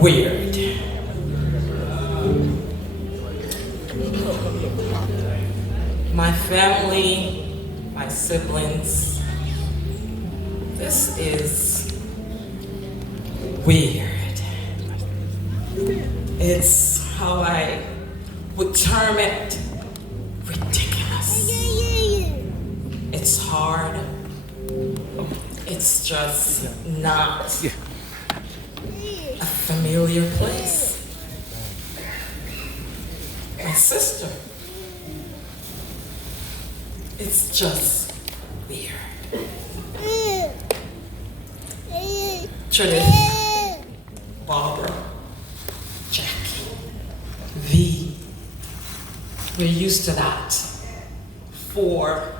weird. My family, my siblings, this is weird. It's how I would term it, ridiculous. It's hard. It's just not a familiar place. My sister, it's just weird. Judith, Barbara, Jacki, V. We're used to that. 4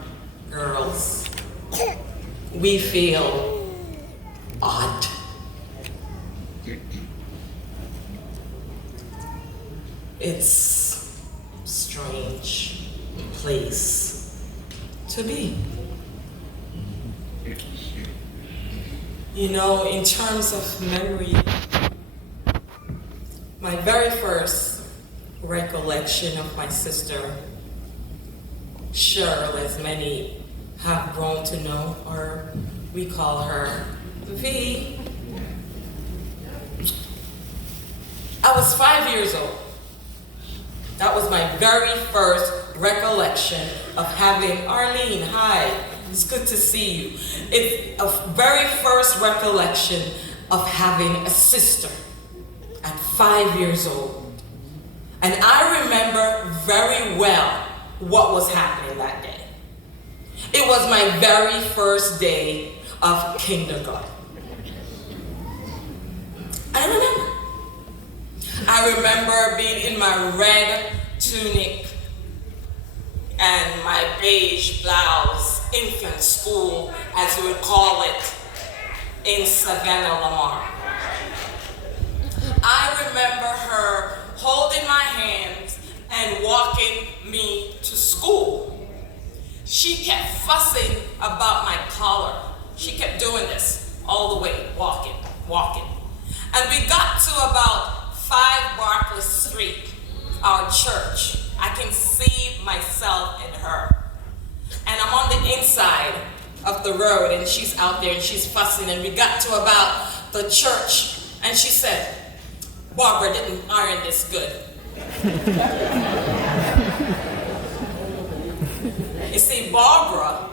girls. We feel odd. It's a strange place to be. You know, in terms of memory, my very first recollection of my sister, Cheryl, as many have grown to know, or we call her V. I was 5 years old. That was my very first recollection of having, Arlene, hi, it's good to see you. It's a very first recollection of having a sister at 5 years old. And I remember very well what was happening that day. It was my very first day of kindergarten. I remember being in my red tunic and my beige blouse, infant school, as we would call it, in Savannah, Lamar. I remember her holding my hands and walking me to school. She kept fussing about my collar. She kept doing this all the way, walking. And we got to about 5 Barclay Street, our church. I can see myself in her. And I'm on the inside of the road, and she's out there and she's fussing, and we got to about the church, and she said, Barbara didn't iron this good. You see, Barbara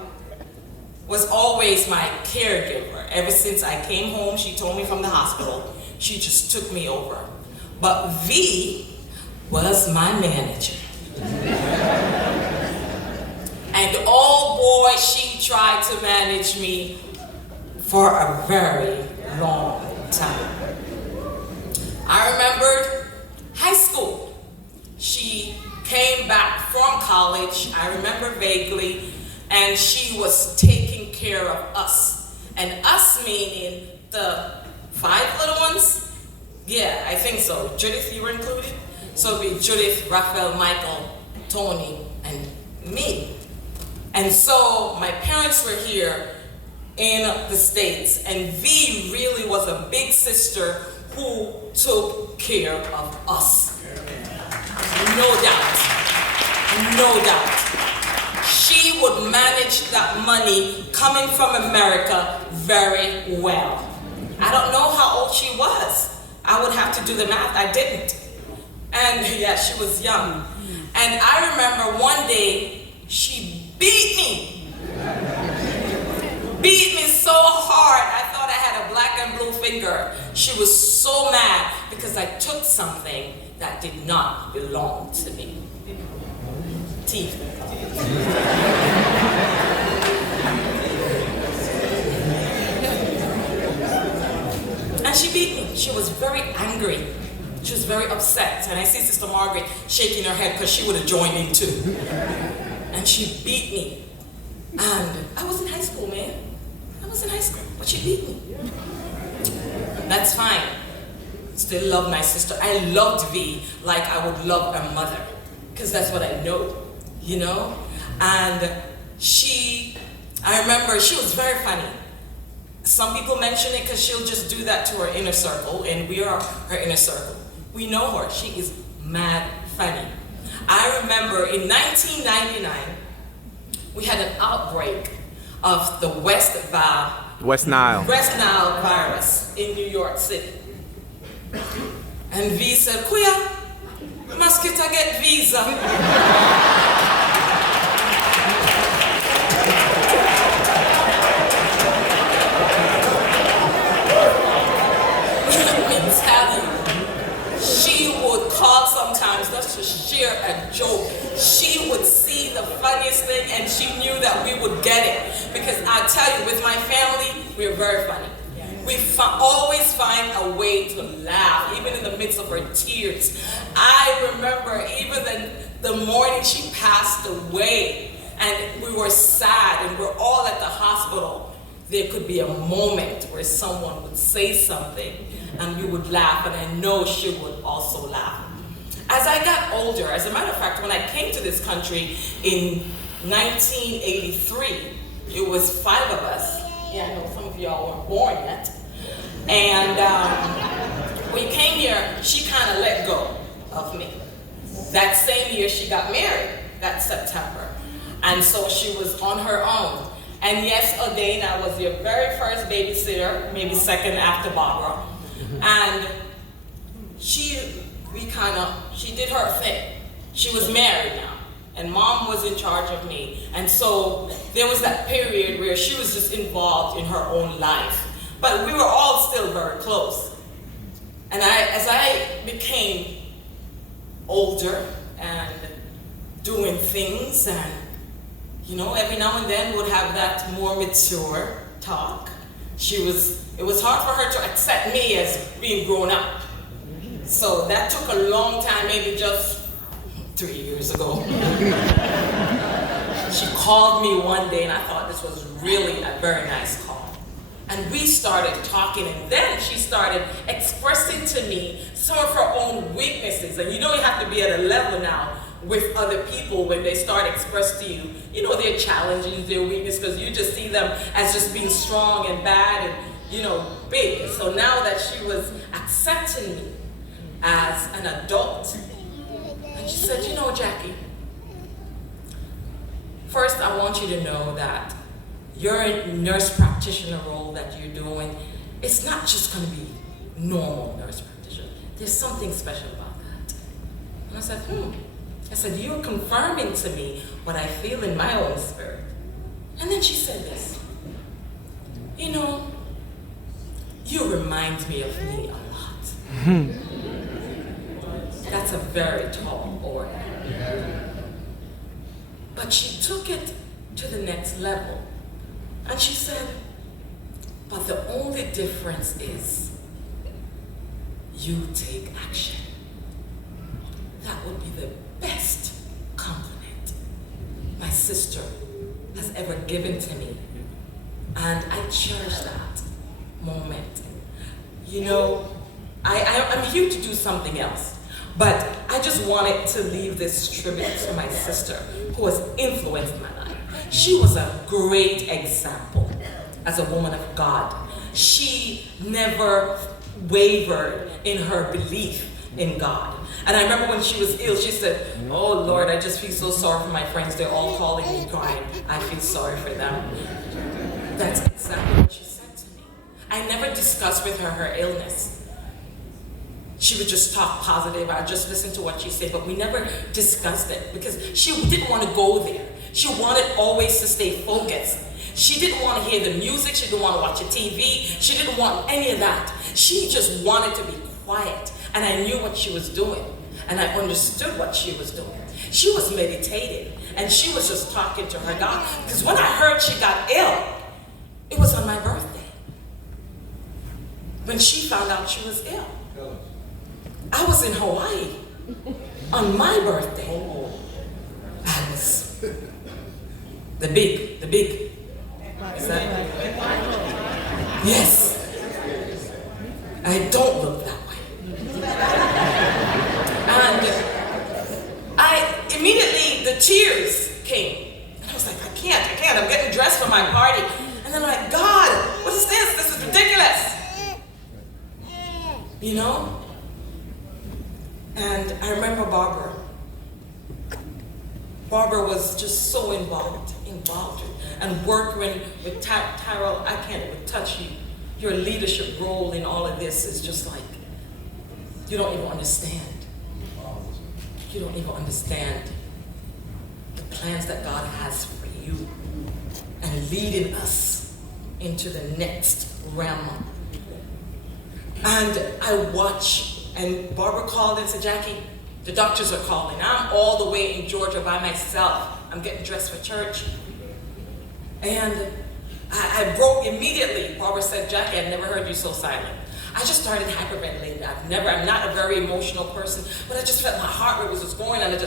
was always my caregiver. Ever since I came home, she told me from the hospital, she just took me over. But V was my manager. And oh boy, she tried to manage me for a very long time. I remembered high school. She came back from college, I remember vaguely, and she was taking care of us. And us meaning the 5 little ones? Yeah, I think so. Judith, you were included? So it'd be Judith, Raphael, Michael, Tony, and me. And so my parents were here in the States, and V really was a big sister who took care of us. No doubt. She would manage that money coming from America very well. I don't know how old she was. I would have to do the math. I didn't. And yeah, she was young. And I remember one day she beat me. Beat me so hard I thought I had a black and blue finger. She was so mad because I took something that did not belong to me. Teeth. And she beat me. She was very angry. She was very upset. And I see Sister Margaret shaking her head because she would have joined in too. And she beat me. And I was in high school, man. I was in high school, but she beat me. That's fine. Still love my sister. I loved V like I would love a mother, because that's what I know, you know? And I remember she was very funny. Some people mention it because she'll just do that to her inner circle, and we are her inner circle. We know her. She is mad funny. I remember in 1999, we had an outbreak of the West Nile virus in New York City. And V said, Kuya, mosquito get visa. She would call sometimes, that's to share a joke. She would see the funniest thing and she knew that we would get it. Because I tell you, with my family, we're very funny. We always find a way to laugh, even in the midst of her tears. I remember even the morning she passed away and we were sad and we're all at the hospital. There could be a moment where someone would say something and we would laugh, and I know she would also laugh. As I got older, as a matter of fact, when I came to this country in 1983, it was 5 of us. Yeah, I know some of y'all weren't born yet. And when we came here, she kind of let go of me. That same year, she got married, that September. And so she was on her own. And yes, Odane, I was your very first babysitter, maybe second after Barbara. And she did her thing. She was married now, and Mom was in charge of me. And so there was that period where she was just involved in her own life. But we were all still very close. And as I became older and doing things, and every now and then would have that more mature talk. It was hard for her to accept me as being grown up. So that took a long time, maybe just 3 years ago. She called me one day and I thought this was really a very nice call. And we started talking, and then she started expressing to me some of her own weaknesses. And you have to be at a level now with other people when they start expressing to you, their challenges, their weakness, because you just see them as just being strong and bad and, big. So now that she was accepting me as an adult, and she said, Jackie, first I want you to know that your nurse practitioner role that you're doing, it's not just going to be normal nurse practitioner. There's something special about that. And I said, I said, you're confirming to me what I feel in my own spirit. And then she said this, you remind me of me a lot. That's a very tall order. But she took it to the next level. And she said, but the only difference is you take action. That would be the best compliment my sister has ever given to me. And I cherish that moment. I'm here to do something else, but I just wanted to leave this tribute to my sister who has influenced my life. She was a great example as a woman of God. She never wavered in her belief in God. And I remember when she was ill, she said, oh Lord, I just feel so sorry for my friends. They're all calling me crying. I feel sorry for them. That's exactly what she said to me. I never discussed with her illness. She would just talk positive. I just listened to what she said, but we never discussed it because she didn't want to go there. She wanted always to stay focused. She didn't want to hear the music. She didn't want to watch the TV. She didn't want any of that. She just wanted to be quiet. And I knew what she was doing. And I understood what she was doing. She was meditating. And she was just talking to her God. Because when I heard she got ill, it was on my birthday. When she found out she was ill. I was in Hawaii on my birthday. I was the big. Is that? Yes. I don't look that way. And immediately the tears came. And I was like, I can't. I'm getting dressed for my party. And then I'm like, God, what is this? And I remember Barbara. Barbara was just so involved and working with Tyrell. I can't even touch you. Your leadership role in all of this is just like, you don't even understand. You don't even understand the plans that God has for you and leading us into the next realm. And I watch, and Barbara called and said, Jackie, the doctors are calling. I'm all the way in Georgia by myself. I'm getting dressed for church. And I broke immediately. Barbara said, Jackie, I've never heard you so silent. I just started hyperventilating. I'm not a very emotional person, but I just felt my heart rate was just going, and and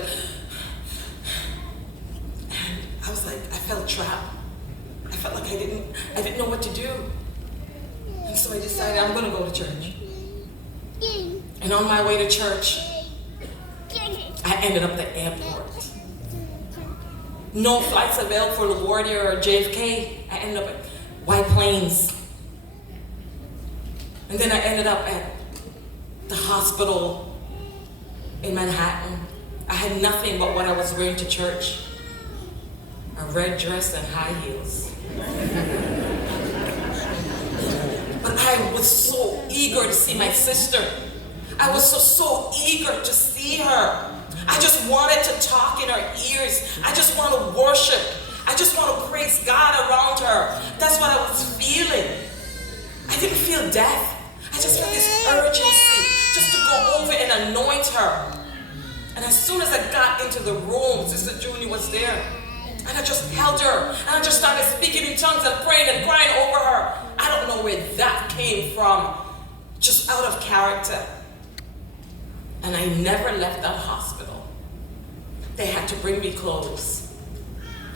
I was like, I felt trapped. I felt like I didn't know what to do. And so I decided I'm gonna go to church. And on my way to church, I ended up at the airport. No flights available for LaGuardia or JFK. I ended up at White Plains. And then I ended up at the hospital in Manhattan. I had nothing but what I was wearing to church. A red dress and high heels. But I was so eager to see my sister. I was so eager to see her. I just wanted to talk in her ears. I just want to worship. I just want to praise God around her. That's what I was feeling. I didn't feel death. I just felt this urgency just to go over and anoint her. And as soon as I got into the room, Sister Junior was there. And I just held her. And I just started speaking in tongues and praying and crying over her. I don't know where that came from. Just out of character. And I never left that hospital. They had to bring me clothes.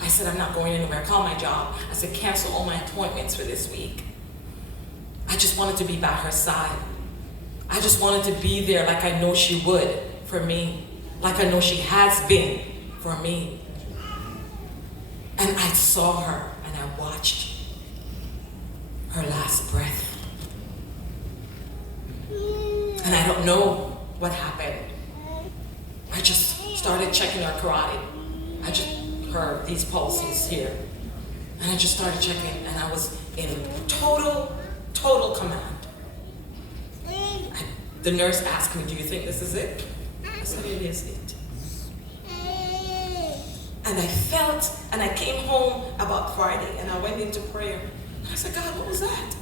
I said, I'm not going anywhere. I called my job. I said, cancel all my appointments for this week. I just wanted to be by her side. I just wanted to be there like I know she would for me. Like I know she has been for me. And I saw her and I watched her last breath. And I don't know what happened. I just started checking her carotid. I just heard these pulses here. And I just started checking, and I was in total command. The nurse asked me, do you think this is it? I said, it is it. And I felt, and I came home about Friday, and I went into prayer. I said, God, what was that?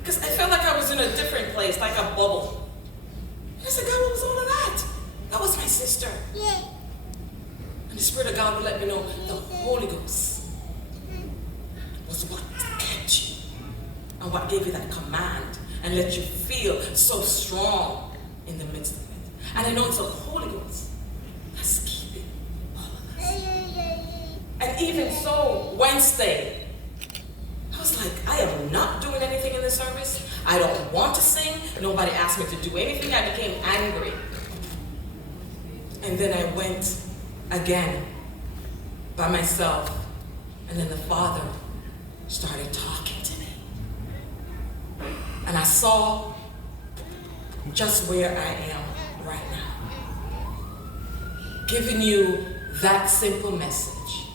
Because I felt like I was in a different place, like a bubble. And I said, God, what was all of that? That was my sister. Yeah. And the Spirit of God would let me know the Holy Ghost was what kept you and what gave you that command and let you feel so strong in the midst of it. And I know it's the Holy Ghost that's keeping all of us. And even so, Wednesday, I was like, I am not doing anything in the service. I don't want to sing. Nobody asked me to do anything. I became angry. And then I went again by myself. And then the Father started talking to me. And I saw just where I am right now. Giving you that simple message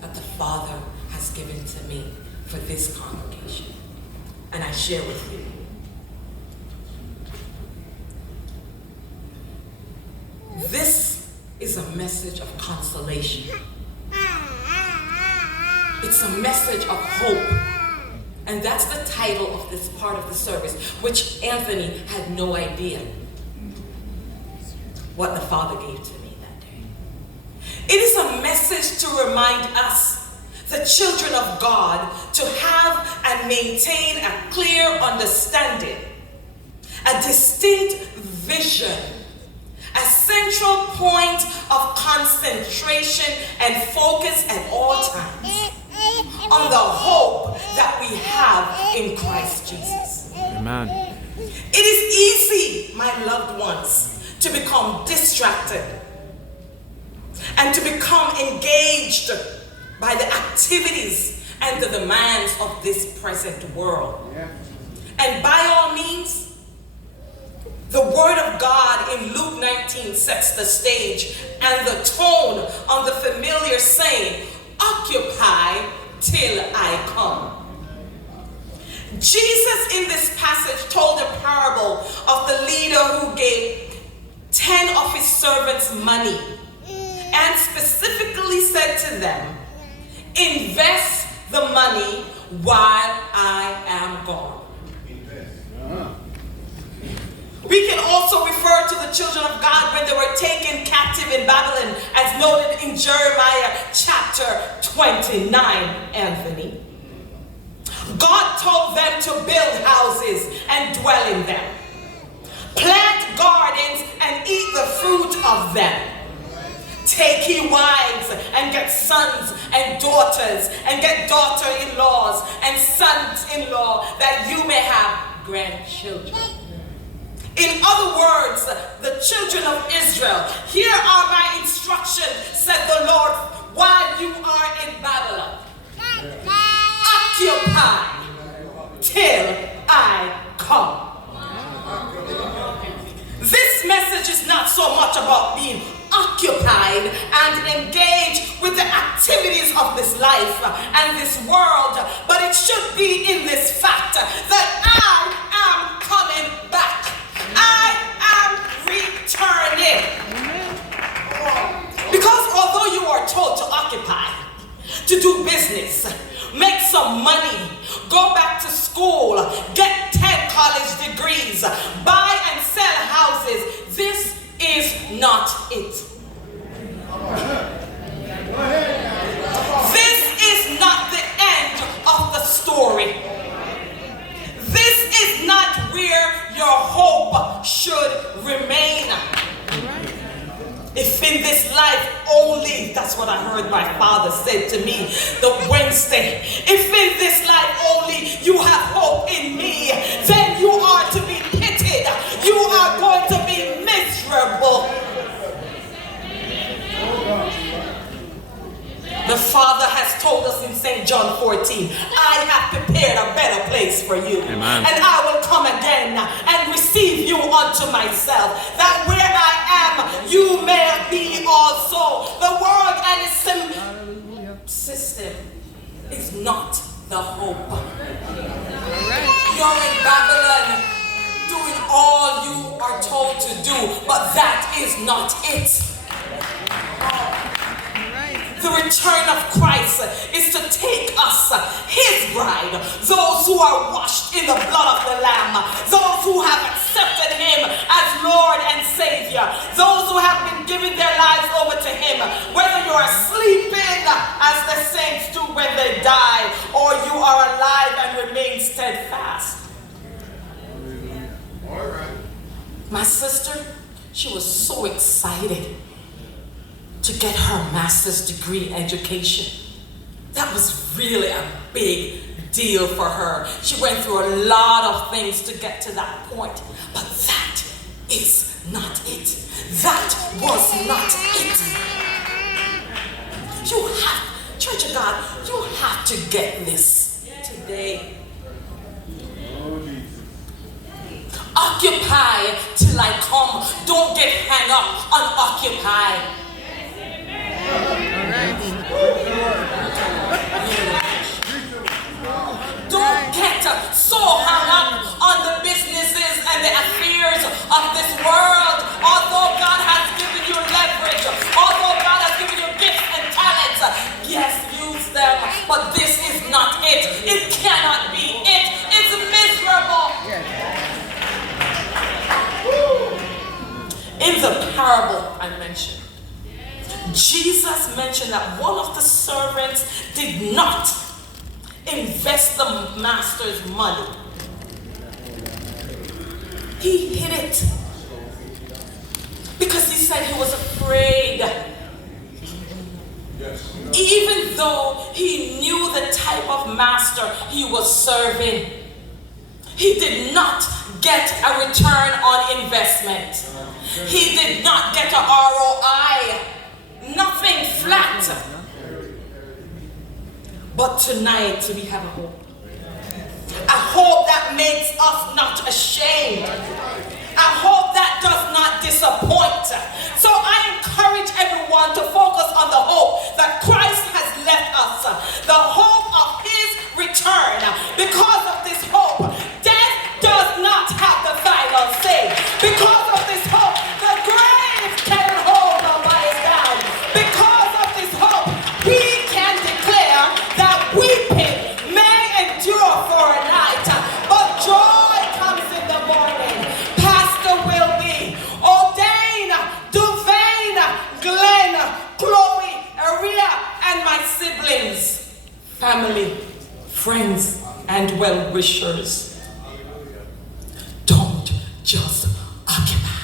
that the Father has given to me for this congregation. And I share with you. This is a message of consolation. It's a message of hope. And that's the title of this part of the service, which Anthony had no idea what the Father gave to me that day. It is a message to remind us, the children of God, to have and maintain a clear understanding, a distinct vision, a central point of concentration and focus at all times on the hope that we have in Christ Jesus. Amen. It is easy, my loved ones, to become distracted and to become engaged by the activities and the demands of this present world. Yeah. And by all means, the Word of of God in Luke 19 sets the stage and the tone on the familiar saying, occupy till I come. Jesus in this passage told a parable of the leader who gave 10 of his servants money and specifically said to them, invest the money while I am gone. We can also refer to the children of God when they were taken captive in Babylon, as noted in Jeremiah chapter 29, Anthony. God told them to build houses and dwell in them, plant gardens and eat the fruit of them. Take ye wives and get sons and daughters, and get daughter-in-laws and sons-in-law, that you may have grandchildren. In other words, the children of Israel, here are my instructions, said the Lord, while you are in Babylon. Occupy till I come. This message is not so much about being occupied and engaged with the activities of this life and this world, but it should be in this fact that I am coming back. I am returning. Because although you are told to occupy, to do business, make some money, go back to school, get 10 college degrees, buy and sell houses, this is not it. This is not the end of the story. This is not where your hope should remain. If in this life only, that's what I heard my father say to me the Wednesday, if in this life only you have hope in me, then you are to be pitied. You are going to be miserable. The Father has told us in St. John 14, I have prepared a better place for you. Amen. And I will come again and receive you unto myself, that where I am, you may be also. The world and its system is not the hope. You're in Babylon doing all you are told to do, but that is not it. The return of Christ is to take us, his bride, those who are washed in the blood of the Lamb, those who have accepted him as Lord and Savior, those who have been giving their lives over to him, whether you are sleeping as the saints do when they die, or you are alive and remain steadfast. All right. My sister, she was so excited to get her master's degree education. That was really a big deal for her. She went through a lot of things to get to that point, but that is not it. That was not it. You have, Church of God, you have to get this today. Occupy till I come. Don't get hung up on occupy. Don't get so hung up on the businesses and the affairs of this world. Although God has given you leverage, although God has given you gifts and talents, yes, use them, but this is not it. It cannot be it. It's miserable. In the parable I mentioned, Jesus mentioned that one of the servants did not invest the master's money. He hid it because he said he was afraid. Even though he knew the type of master he was serving, he did not get a return on investment. He did not get an ROI. Nothing flat. But tonight we have a hope. A hope that makes us not ashamed. A hope that does well-wishers. Don't just occupy.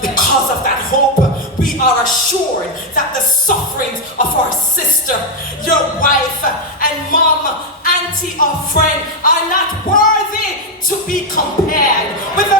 Because of that hope, we are assured that the sufferings of our sister, your wife, and mom, auntie, or friend are not worthy to be compared with the